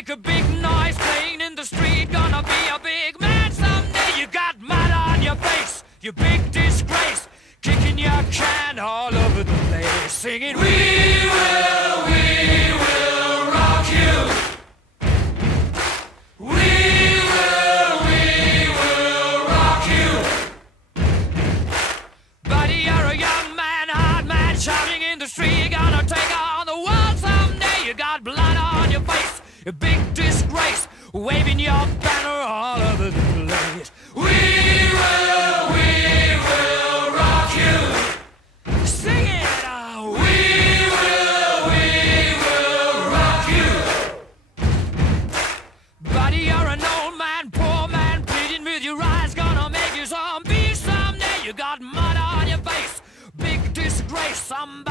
make a big noise playing in the street. Gonna be a big man someday. You got mud on your face, you big disgrace. Kicking your can all over the place, singing, we will rock you. We will rock you. Buddy, you're a young man, hard man, shouting in the street. You're gonna take on the world someday. You got blood on your face, a big disgrace, waving your banner all over the place. We will rock you. Sing it out. We will rock you. Buddy, you're an old man, poor man, pleading with your eyes. Gonna make you zombie someday. You got mud on your face, big disgrace. Somebody